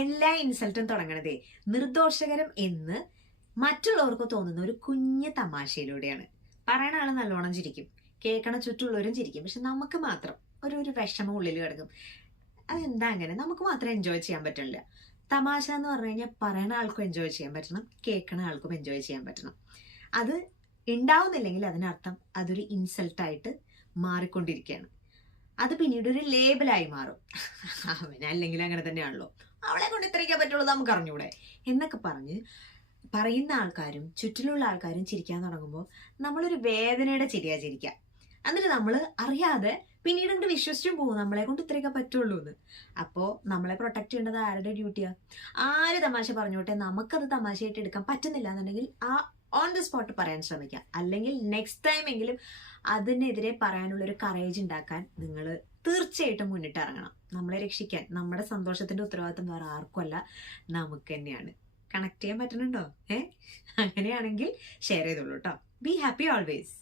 എല്ലാ ഇൻസൾട്ടും തുടങ്ങണതേ നിർദോഷകരം എന്ന് മറ്റുള്ളവർക്ക് തോന്നുന്ന ഒരു കുഞ്ഞു തമാശയിലൂടെയാണ്. പറയണ ആള് നല്ലോണം ചിരിക്കും, കേൾക്കണ ചുറ്റുള്ളവരും ചിരിക്കും, പക്ഷെ നമുക്ക് മാത്രം ഒരു വിഷമം ഉള്ളിൽ കിടക്കും. അതെന്താ അങ്ങനെ? നമുക്ക് മാത്രം എൻജോയ് ചെയ്യാൻ പറ്റില്ല. തമാശ എന്ന് പറഞ്ഞു കഴിഞ്ഞാൽ പറയണ ആൾക്കും എൻജോയ് ചെയ്യാൻ പറ്റണം, കേൾക്കണ ആൾക്കും എൻജോയ് ചെയ്യാൻ പറ്റണം. അത് ഉണ്ടാവുന്നില്ലെങ്കിൽ അതിനർത്ഥം അതൊരു ഇൻസൾട്ടായിട്ട് മാറിക്കൊണ്ടിരിക്കുകയാണ്. അത് പിന്നീട് ഒരു ലേബലായി മാറും. അവനല്ലെങ്കിൽ അങ്ങനെ തന്നെയാണല്ലോ, അവളെ കൊണ്ട് ഇത്രയ്ക്കേ പറ്റുള്ളൂ, നമുക്ക് അറിഞ്ഞൂടെ എന്നൊക്കെ പറഞ്ഞ് പറയുന്ന ആൾക്കാരും ചുറ്റിലുള്ള ആൾക്കാരും ചിരിക്കാൻ തുടങ്ങുമ്പോൾ നമ്മളൊരു വേദനയുടെ ചിരിയാ ചിരിക്കുക. എന്നിട്ട് നമ്മൾ അറിയാതെ പിന്നീട് അങ്ങോട്ട് വിശ്വസിച്ചും പോകും നമ്മളെ കൊണ്ട് ഇത്രയൊക്കെ പറ്റുള്ളൂ എന്ന്. അപ്പോൾ നമ്മളെ പ്രൊട്ടക്ട് ചെയ്യേണ്ടത് ആരുടെ ഡ്യൂട്ടിയാ? ആര് തമാശ പറഞ്ഞോട്ടെ, നമുക്കത് തമാശയായിട്ട് എടുക്കാൻ പറ്റുന്നില്ല എന്നുണ്ടെങ്കിൽ ആ ഓൺ ദി സ്പോട്ട് പറയാൻ ശ്രമിക്കുക. അല്ലെങ്കിൽ നെക്സ്റ്റ് ടൈം എങ്കിലും അതിനെതിരെ പറയാനുള്ളൊരു കറേജ് ഉണ്ടാക്കാൻ നിങ്ങൾ തീർച്ചയായിട്ടും മുന്നിട്ട് ഇറങ്ങണം. നമ്മളെ രക്ഷിക്കാൻ നമ്മുടെ സന്തോഷത്തിന്റെ ഉത്തരവാദിത്വം വേറെ ആർക്കുമല്ല, നമുക്ക് തന്നെയാണ്. കണക്ട് ചെയ്യാൻ പറ്റുന്നുണ്ടോ? അങ്ങനെയാണെങ്കിൽ ഷെയർ ചെയ്തോളൂ കേട്ടോ. Be happy always.